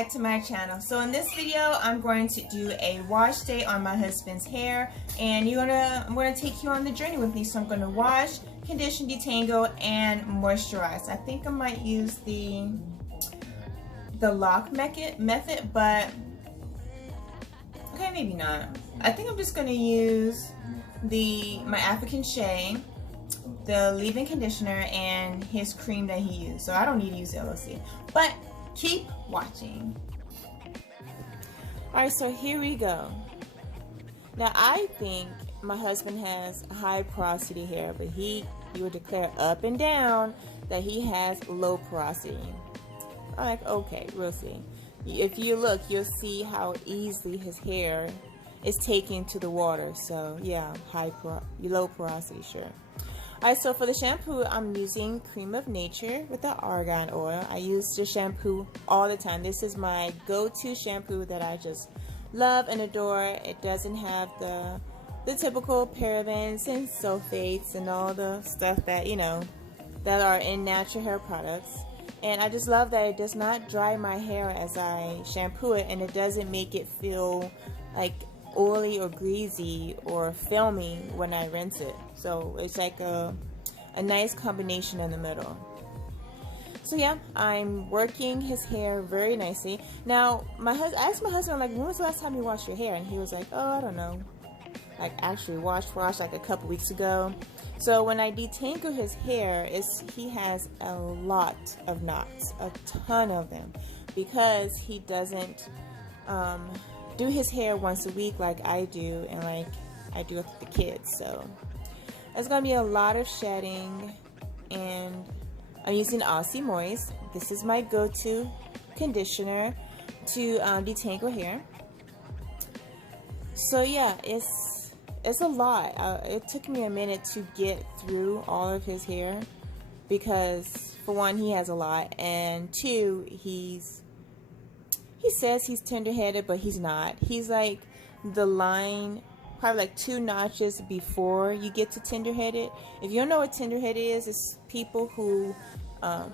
back to my channel. So in this video, I'm going to do a wash day on my husband's hair, and I'm gonna take you on the journey with me. So I'm gonna wash, condition, detangle, and moisturize. I think I might use the lock method, but okay, maybe not. I think I'm just gonna use my African shea, the leave-in conditioner, and his cream that he used. So I don't need to use LOC, but keep watching. Alright, so here we go. Now I think my husband has high porosity hair, but he would declare up and down that he has low porosity. I'm like, okay, we'll see. If you look, you'll see how easily his hair is taken to the water. So yeah, low porosity, sure. Alright, so for the shampoo, I'm using Cream of Nature with the argan oil. I use the shampoo all the time. This is my go-to shampoo that I just love and adore. It doesn't have the typical parabens and sulfates and all the stuff that, you know, that are in natural hair products. And I just love that it does not dry my hair as I shampoo it, and it doesn't make it feel like oily or greasy or filmy when I rinse it. So it's like a nice combination in the middle. So yeah, I'm working his hair very nicely. Now, I asked my husband, like, when was the last time you washed your hair? And he was like, oh, I don't know. Like, actually washed like a couple weeks ago. So when I detangle his hair, he has a lot of knots, a ton of them, because he doesn't do his hair once a week like I do, and like I do with the kids. So it's gonna be a lot of shedding, and I'm using Aussie Moist. This is my go-to conditioner to detangle hair. So yeah, it's a lot. It took me a minute to get through all of his hair, because for one, he has a lot, and two, he says he's tender-headed, but he's not. He's like the line, probably like 2 notches before you get to tender-headed. If you don't know what tender-headed is, it's people who have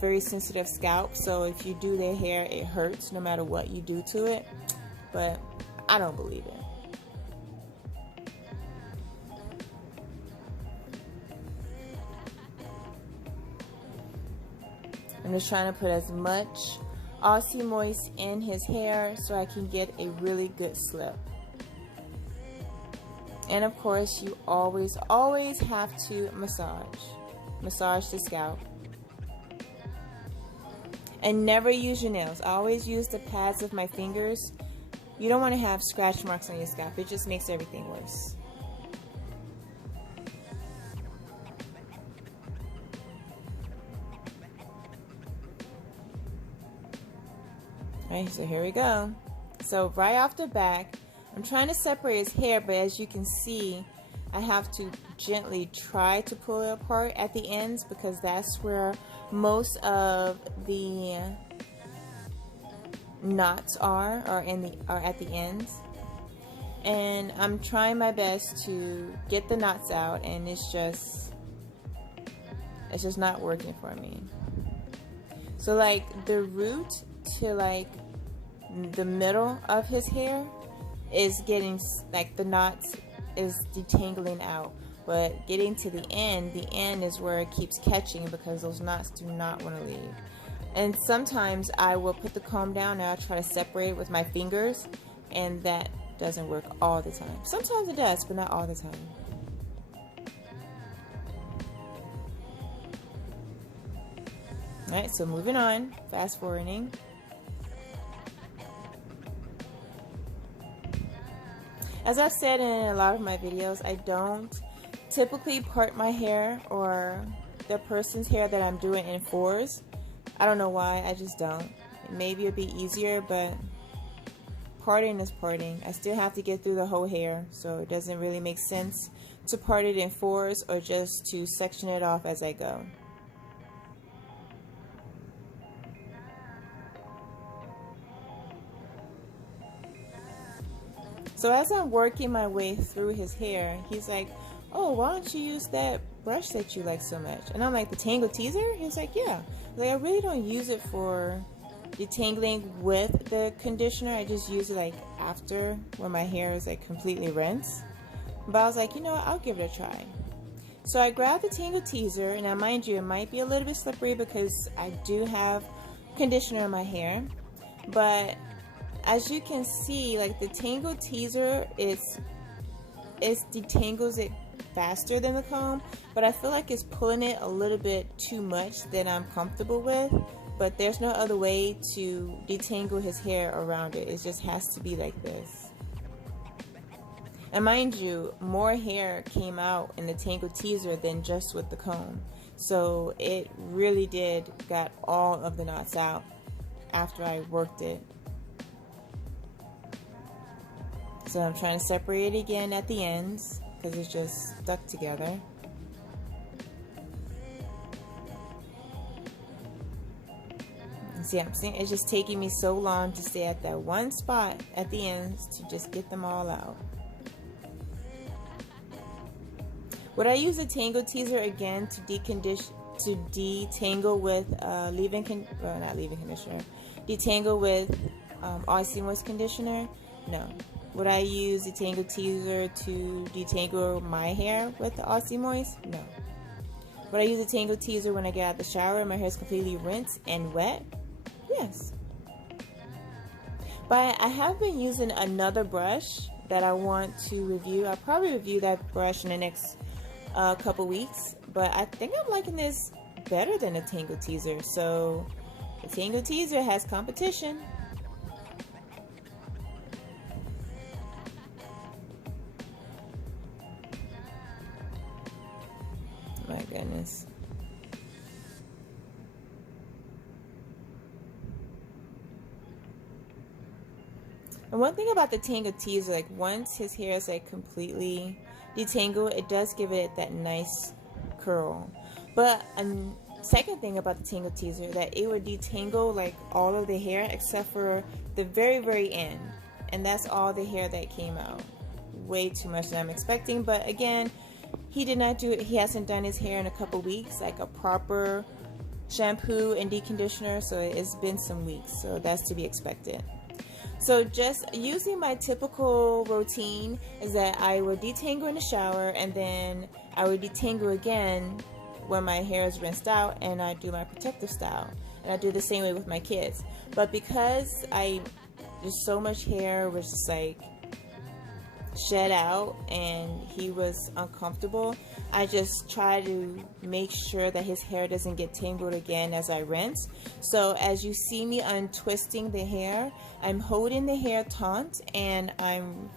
very sensitive scalp. So if you do their hair, it hurts no matter what you do to it. But I don't believe it. I'm just trying to put as much Aussie Moist in his hair so I can get a really good slip. And of course, you always have to massage the scalp, and never use your nails. I always use the pads of my fingers. You don't want to have scratch marks on your scalp. It just makes everything worse. Alright, so here we go. So right off the back, I'm trying to separate his hair, but as you can see, I have to gently try to pull it apart at the ends, because that's where most of the knots are at the ends. And I'm trying my best to get the knots out, and it's just not working for me. So like the root to like the middle of his hair is getting, like, the knots is detangling out, but getting to the end is where it keeps catching, because those knots do not want to leave. And sometimes I will put the comb down and I'll try to separate it with my fingers, and that doesn't work all the time. Sometimes it does, but not all the time. Alright, so moving on, fast forwarding. As I've said in a lot of my videos, I don't typically part my hair or the person's hair that I'm doing in 4s. I don't know why, I just don't. Maybe it'd be easier, but parting is parting. I still have to get through the whole hair, so it doesn't really make sense to part it in 4s or just to section it off as I go. So as I'm working my way through his hair, he's like, oh, why don't you use that brush that you like so much? And I'm like, the Tangle Teaser? He's like, yeah. Like, I really don't use it for detangling with the conditioner. I just use it like after when my hair is like completely rinsed. But I was like, you know what, I'll give it a try. So I grabbed the Tangle Teaser, and now mind you, it might be a little bit slippery because I do have conditioner in my hair. But as you can see, like the Tangle Teaser it detangles it faster than the comb, but I feel like it's pulling it a little bit too much that I'm comfortable with. But there's no other way to detangle his hair around it. It just has to be like this. And mind you, more hair came out in the Tangle Teaser than just with the comb. So it really did got all of the knots out after I worked it. So I'm trying to separate it again at the ends because it's just stuck together. See, I'm seeing it's just taking me so long to stay at that one spot at the ends to just get them all out. Would I use a Tangle Teaser again to detangle with detangle with Aussie Moist conditioner? No. Would I use the Tangle Teaser to detangle my hair with the Aussie Moist? No. Would I use a Tangle Teaser when I get out of the shower and my hair is completely rinsed and wet? Yes. But I have been using another brush that I want to review. I'll probably review that brush in the next couple weeks. But I think I'm liking this better than a Tangle Teaser. So the Tangle Teaser has competition. My goodness. And one thing about the Tangle Teaser, like once his hair is like completely detangled, it does give it that nice curl. But second thing about the Tangle Teaser, that it would detangle like all of the hair except for the very, very end. And that's all the hair that came out. Way too much than I'm expecting. But again, he did not do it. He hasn't done his hair in a couple weeks, like a proper shampoo and deconditioner. So it's been some weeks. So that's to be expected. So just using my typical routine is that I would detangle in the shower and then I would detangle again when my hair is rinsed out, and I do my protective style. And I do the same way with my kids. But because there's so much hair was just like shed out and he was uncomfortable, I just try to make sure that his hair doesn't get tangled again as I rinse. So as you see me untwisting the hair, I'm holding the hair taut and I'm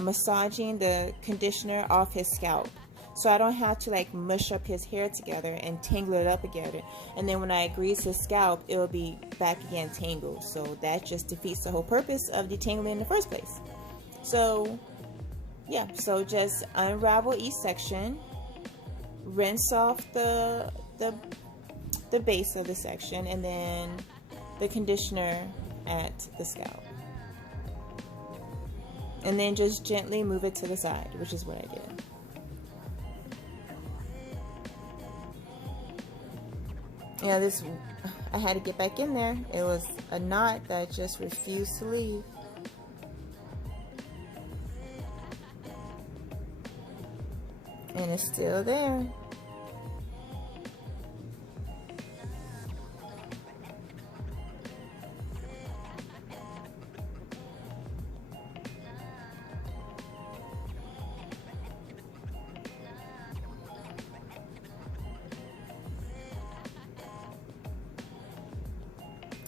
massaging the conditioner off his scalp. So I don't have to like mush up his hair together and tangle it up again. And then when I grease his scalp, it will be back again tangled. So that just defeats the whole purpose of detangling in the first place. So yeah, so just unravel each section, rinse off the base of the section, and then the conditioner at the scalp. And then just gently move it to the side, which is what I did. Yeah, I had to get back in there. It was a knot that just refused to leave. And it's still there.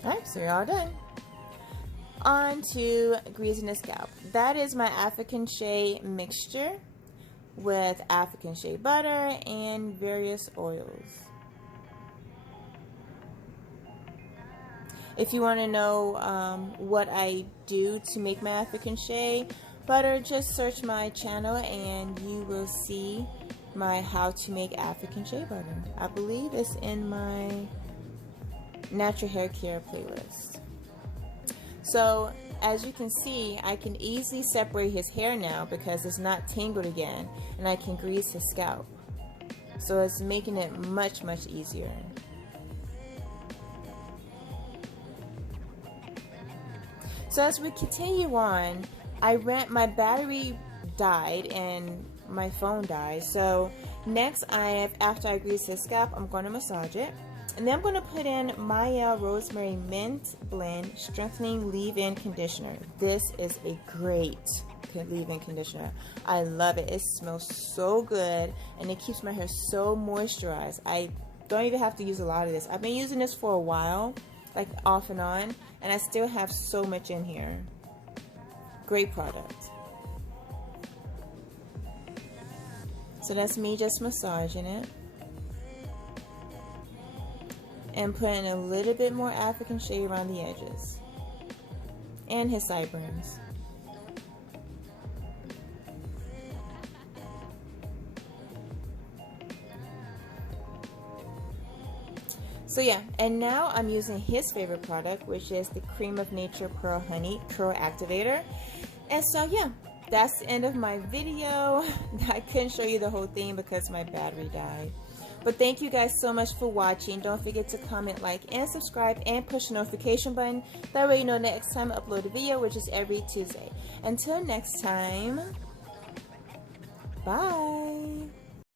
Alright, so you're all done. On to greasing the scalp. That is my African shea mixture with African shea butter and various oils. If you want to know what I do to make my African shea butter, just search my channel and you will see my how to make African shea butter. I believe it's in my natural hair care playlist. So as you can see, I can easily separate his hair now because it's not tangled again, and I can grease his scalp. So it's making it much, much easier. So as we continue on, my battery died and my phone died. So next, after I grease his scalp, I'm going to massage it. And then I'm going to put in Maya Rosemary Mint Blend Strengthening Leave-In Conditioner. This is a great leave-in conditioner. I love it. It smells so good and it keeps my hair so moisturized. I don't even have to use a lot of this. I've been using this for a while, like off and on, and I still have so much in here. Great product. So that's me just massaging it and putting a little bit more African shea around the edges and his sideburns. So yeah, and now I'm using his favorite product, which is the Cream of Nature Pearl Honey Curl Activator. And so yeah, that's the end of my video. I couldn't show you the whole thing because my battery died. But thank you guys so much for watching. Don't forget to comment, like, and subscribe, and push the notification button. That way you know next time I upload a video, which is every Tuesday. Until next time, bye.